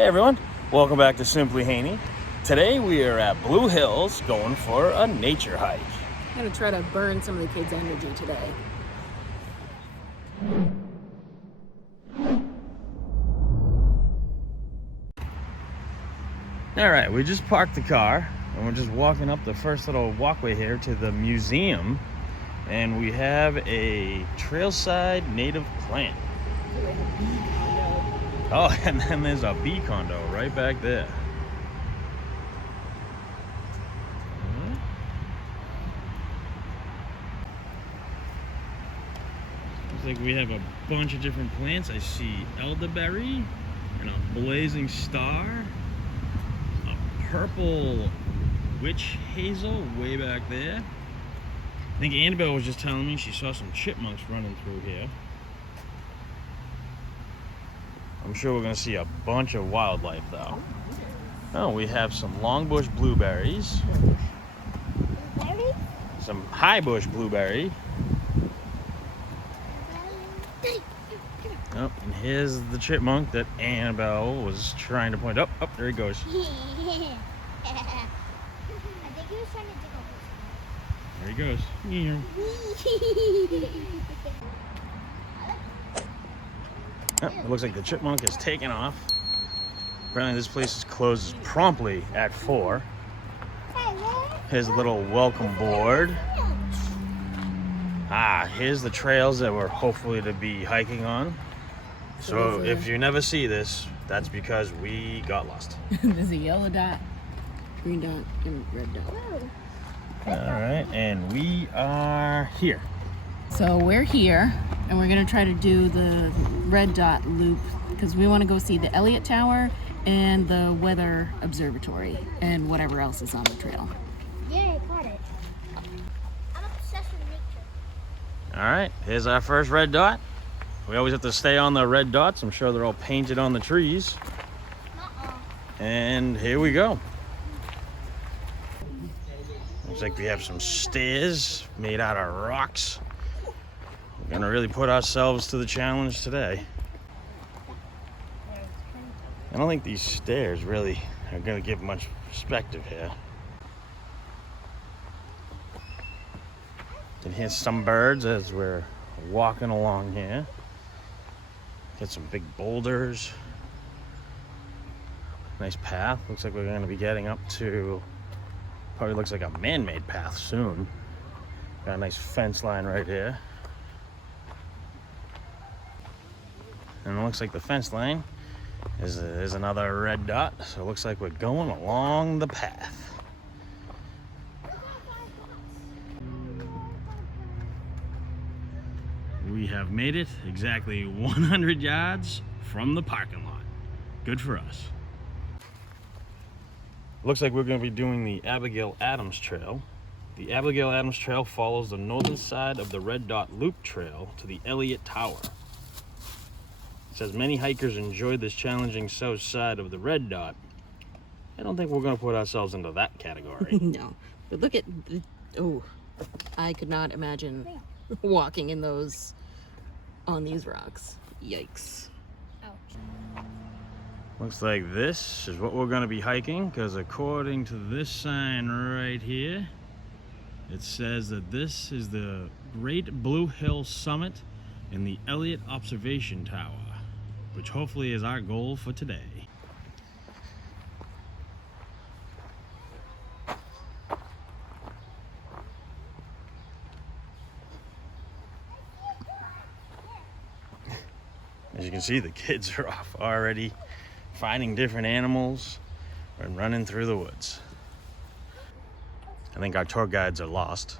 Hey everyone, welcome back to Simply Haney. Today we are at Blue Hills going for a nature hike. I'm gonna try to burn some of the kids' energy today. Alright, we just parked the car and we're just walking up the first little walkway here to the museum, and we have a trailside native plant. Oh, and then there's a bee condo right back there. Looks like we have a bunch of different plants. I see elderberry and a blazing star, a purple witch hazel way back there. I think Annabelle was just telling me she saw some chipmunks running through here. I'm sure we're gonna see a bunch of wildlife though. Oh, we have some longbush blueberries. Some high bush blueberry. Oh, and here's the chipmunk that Annabelle was trying to point up. Oh, there he goes. I think he was trying to dig a There he goes. Oh, it looks like the chipmunk is taking off. Apparently this place is closed promptly at 4. Here's a little welcome board. Here's the trails that we're hopefully to be hiking on. So if you never see this, that's because we got lost. There's a yellow dot, green dot, and red dot. Alright, and we are here. So we're here, and we're gonna try to do the red dot loop because we want to go see the Elliott Tower and the weather observatory and whatever else is on the trail. Yeah, I caught it. I'm obsessed with nature. Alright, here's our first red dot. We always have to stay on the red dots. I'm sure they're all painted on the trees. And here we go. Looks like we have some stairs made out of rocks. We're gonna really put ourselves to the challenge today. I don't think these stairs really are gonna give much perspective here. You can hear some birds as we're walking along here. Get some big boulders. Nice path. Looks like we're gonna be getting up to, probably looks like a man-made path soon. Got a nice fence line right here. And it looks like the fence line is another red dot. So it looks like we're going along the path. We have made it exactly 100 yards from the parking lot. Good for us. Looks like we're going to be doing the Abigail Adams Trail. The Abigail Adams Trail follows the northern side of the Red Dot Loop Trail to the Elliott Tower. It says many hikers enjoy this challenging south side of the Red Dot. I don't think we're going to put ourselves into that category. No, but look at the, oh, I could not imagine walking in those, on these rocks. Yikes. Ouch. Looks like this is what we're going to be hiking, because according to this sign right here, it says that this is the Great Blue Hills Summit and the Elliott Observation Tower, which hopefully is our goal for today. As you can see, the kids are off already finding different animals and running through the woods. I think our tour guides are lost.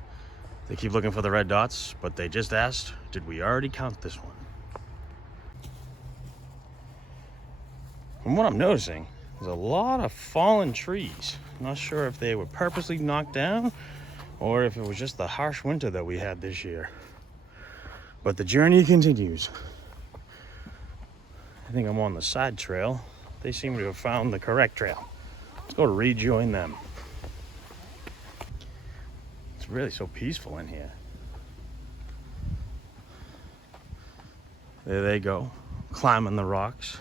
They keep looking for the red dots, but they just asked, did we already count this one? From what I'm noticing, there's a lot of fallen trees. I'm not sure if they were purposely knocked down or if it was just the harsh winter that we had this year. But the journey continues. I think I'm on the side trail. They seem to have found the correct trail. Let's go rejoin them. It's really so peaceful in here. There they go, climbing the rocks.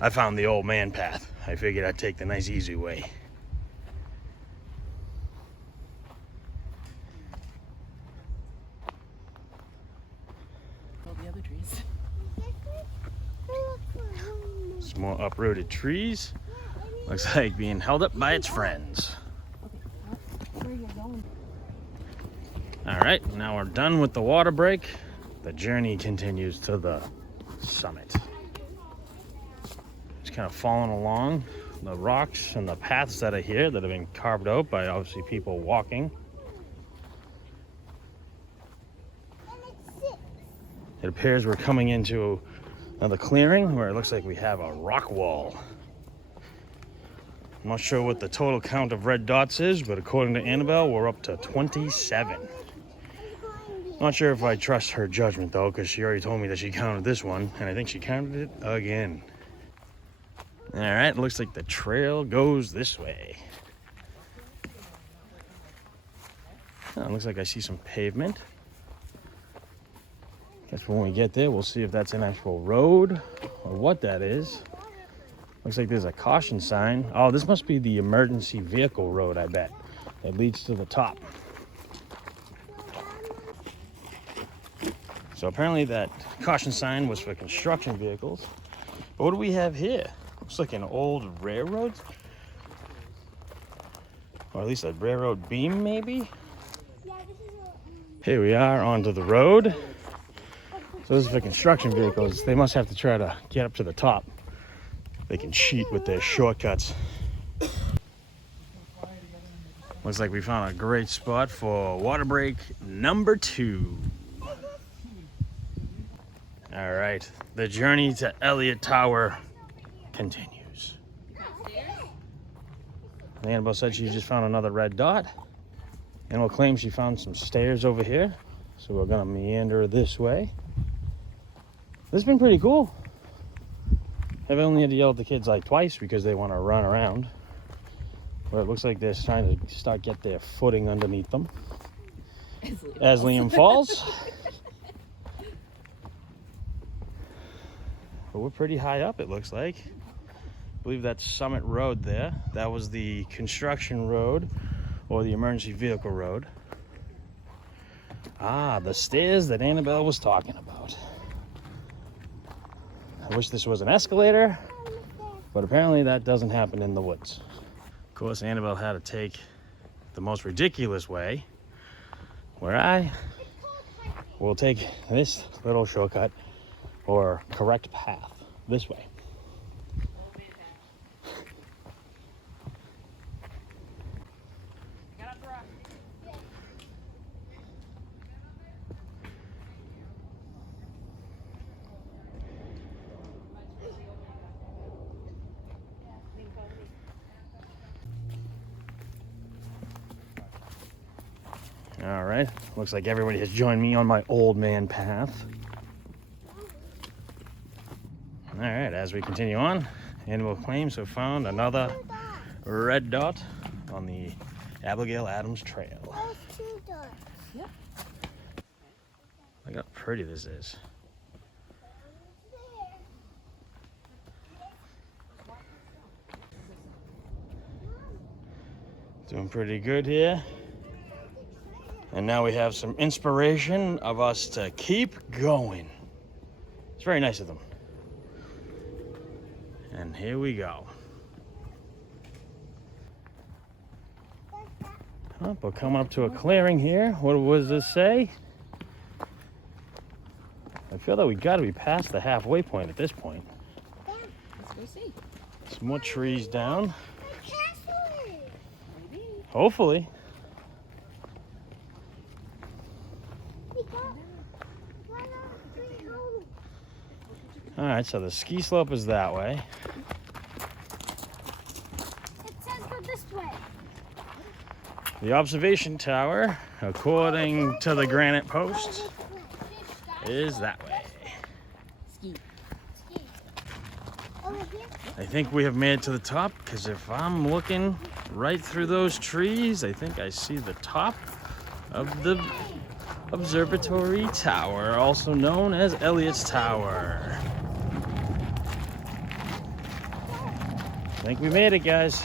I found the old man path. I figured I'd take the nice easy way. All the other trees. Some more uprooted trees. Looks like being held up by its friends. Where are you going? All right, now we're done with the water break. The journey continues to the summit. Just kind of following along the rocks and the paths that are here that have been carved out by obviously people walking. It appears we're coming into another clearing where it looks like we have a rock wall. I'm not sure what the total count of red dots is, but according to Annabelle, we're up to 27. Not sure if I trust her judgment though, because she already told me that she counted this one, and I think she counted it again. All right, it looks like the trail goes this way. Oh, it looks like I see some pavement. Guess when we get there, we'll see if that's an actual road or what that is. Looks like there's a caution sign. Oh, this must be the emergency vehicle road, I bet. It leads to the top. So apparently that caution sign was for construction vehicles. But what do we have here? Looks like an old railroad. Or at least a railroad beam, maybe? Here we are onto the road. So this is for construction vehicles. They must have to try to get up to the top. They can cheat with their shortcuts. Looks like we found a great spot for water break number 2. All right, the journey to Elliott Tower continues. Annabelle said she just found another red dot. Annabelle claims she found some stairs over here. So we're gonna meander this way. This has been pretty cool. I've only had to yell at the kids like twice because they want to run around. But it looks like they're trying to get their footing underneath them. As Liam falls. But we're pretty high up, it looks like. I believe that's Summit Road there. That was the construction road or the emergency vehicle road. Ah, the stairs that Annabelle was talking about. I wish this was an escalator, but apparently that doesn't happen in the woods. Of course, Annabelle had to take the most ridiculous way, where I will take this little shortcut or correct path this way. All right, looks like everybody has joined me on my old man path. All right, as we continue on, Annabelle claims to have found another red dot on the Abigail Adams Trail. There's 2 dots. Yep. Look how pretty this is. Doing pretty good here. And now we have some inspiration of us to keep going. It's very nice of them. And here we go. Oh, we're coming up to a clearing here. What does this say? I feel that we got to be past the halfway point at this point. Let's go see. Some more trees down. Maybe. Hopefully. All right, so the ski slope is that way. It says go this way. The observation tower, according to the granite post, is that way. Ski. Over here. I think we have made it to the top, because if I'm looking right through those trees, I think I see the top of the observatory tower, also known as Elliott's Tower. think we made it, guys.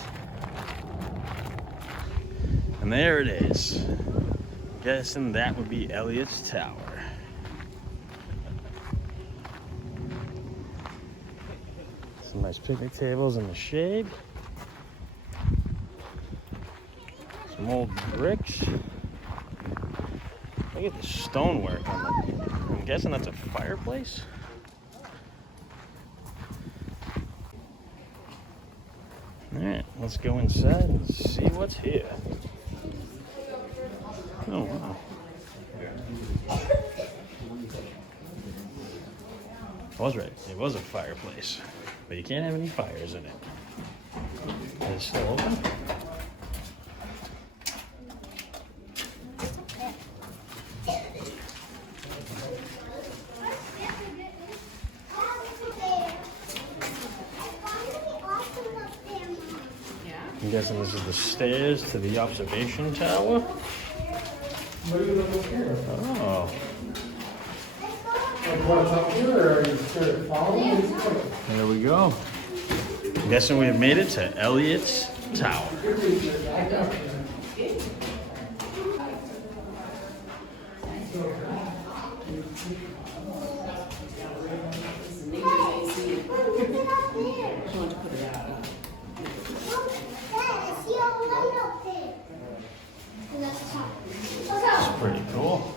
And there it is. Guessing that would be Elliott's Tower. Some nice picnic tables in the shade. Some old bricks. Look at the stonework on it. I'm guessing that's a fireplace. Alright, let's go inside and see what's here. Oh, wow. I was right. It was a fireplace. But you can't have any fires in it. Is it still open? I'm guessing this is the stairs to the observation tower. Oh. There we go. I'm guessing we have made it to Elliott's Tower. It's pretty cool.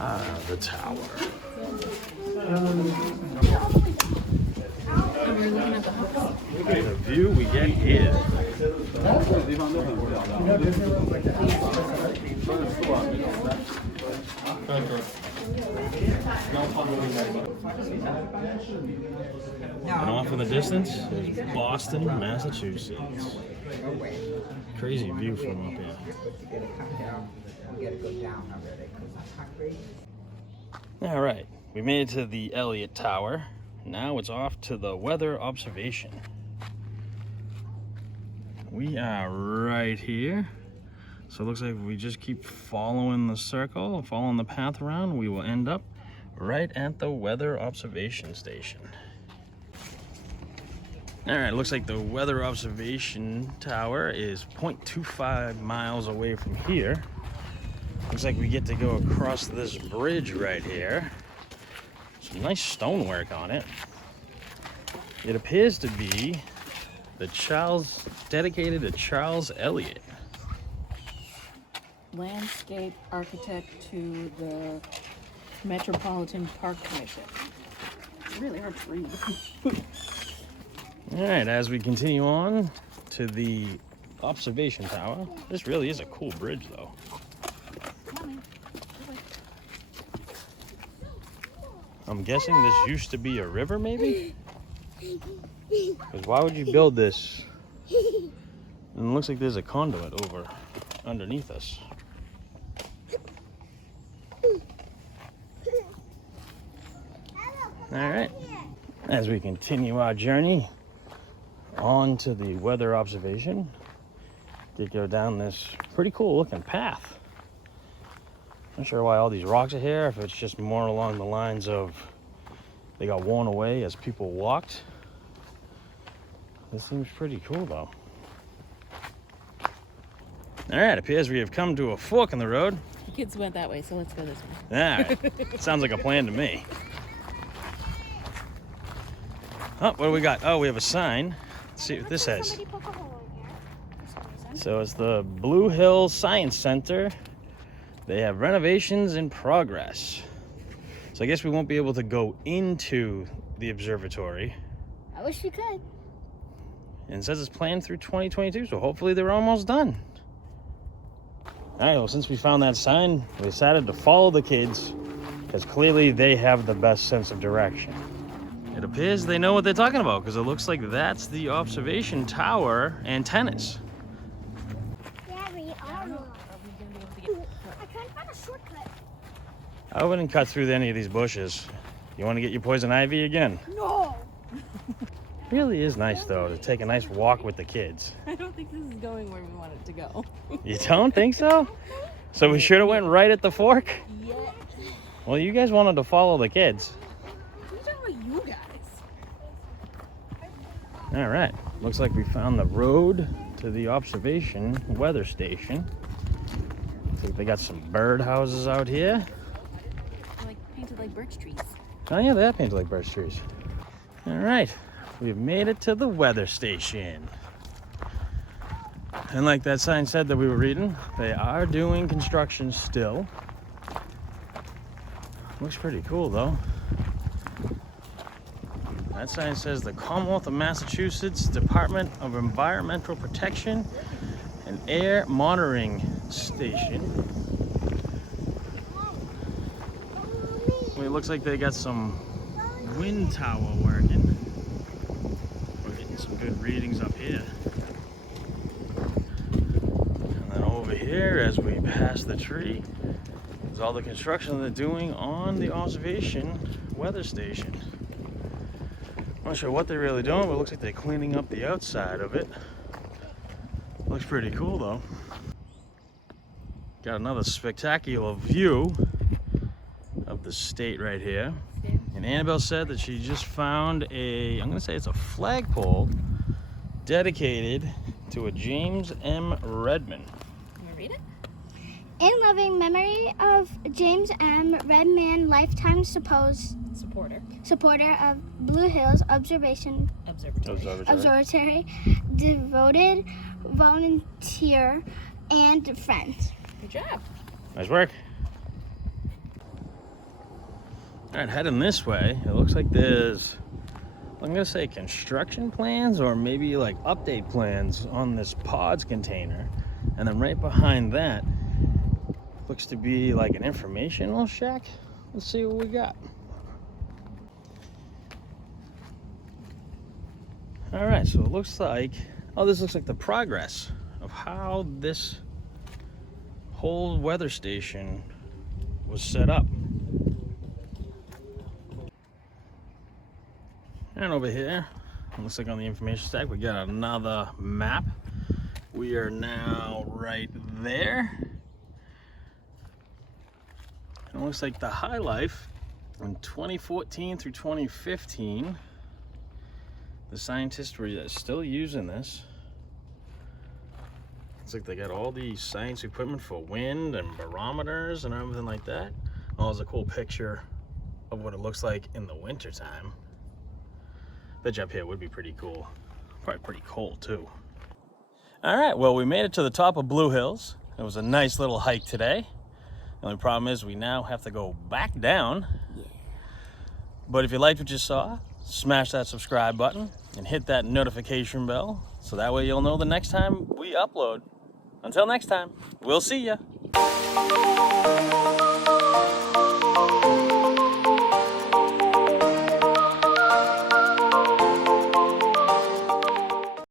Ah, the tower. And we're looking at the house. Look at the view we get here. And off in the distance is Boston, Massachusetts. Crazy view from up here. All right, we made it to the Elliott Tower. Now it's off to the weather observation. We are right here. So it looks like if we just keep following the circle, following the path around, we will end up right at the weather observation station. All right, looks like the weather observation tower is 0.25 miles away from here. Looks like we get to go across this bridge right here. Some nice stonework on it. It appears to be dedicated to Charles Elliott. Landscape architect to the Metropolitan Park Commission. It's really hard to read. All right, as we continue on to the observation tower, this really is a cool bridge though. I'm guessing this used to be a river maybe? Because why would you build this? And it looks like there's a conduit over underneath us. All right, as we continue our journey on to the weather observation, did go down this pretty cool looking path. Not sure why all these rocks are here, if it's just more along the lines of they got worn away as people walked. This seems pretty cool though. All right, appears we have come to a fork in the road. The kids went that way, so let's go this way. All right, sounds like a plan to me. Oh, what do we got? Oh, we have a sign. Let's see what this says. So it's the Blue Hills Science Center. They have renovations in progress. So I guess we won't be able to go into the observatory. I wish we could. And it says it's planned through 2022, so hopefully they're almost done. All right, well, since we found that sign, we decided to follow the kids because clearly they have the best sense of direction. It appears they know what they're talking about because it looks like that's the observation tower antennas. Yeah, we are. I tried to find a shortcut. I wouldn't cut through any of these bushes. You want to get your poison ivy again? No. It really is nice though to take a nice walk with the kids. I don't think this is going where we want it to go. You don't think so? So we should have went right at the fork? Yeah. Well, you guys wanted to follow the kids. Who's talking about you guys? All right, looks like we found the road to the observation weather station. Looks like they got some bird houses out here. They're like painted like birch trees. Oh yeah, they are painted like birch trees. All right, we've made it to the weather station. And like that sign said that we were reading, they are doing construction still. Looks pretty cool though. That sign says the Commonwealth of Massachusetts Department of Environmental Protection and Air Monitoring Station. Well, it looks like they got some wind tower working. We're getting some good readings up here. And then over here, as we pass the tree, is all the construction they're doing on the observation weather station. I'm not sure what they're really doing, but it looks like they're cleaning up the outside of it. Looks pretty cool though. Got another spectacular view of the state right here. And Annabelle said that she just found I'm gonna say it's a flagpole dedicated to a James M. Redman. Can you read it? In loving memory of James M. Redman, lifetime supporter of Blue Hills Observatory, devoted volunteer, and friend. Good job. Nice work. All right, heading this way, it looks like there's, I'm gonna say construction plans or maybe like update plans on this pods container. And then right behind that looks to be like an informational shack. Let's see what we got. All right, so it looks like, this looks like the progress of how this whole weather station was set up. And over here, it looks like on the information stack, we got another map. We are now right there. And it looks like the high life in 2014 through 2015, the scientists were still using this. It's like they got all the science equipment for wind and barometers and everything like that. Oh, there's a cool picture of what it looks like in the winter time. Bet you up here would be pretty cool. Probably pretty cold too. All right, well, we made it to the top of Blue Hills. It was a nice little hike today. The only problem is we now have to go back down. But if you liked what you saw, smash that subscribe button and hit that notification bell so that way you'll know the next time we upload. Until next time, we'll see ya.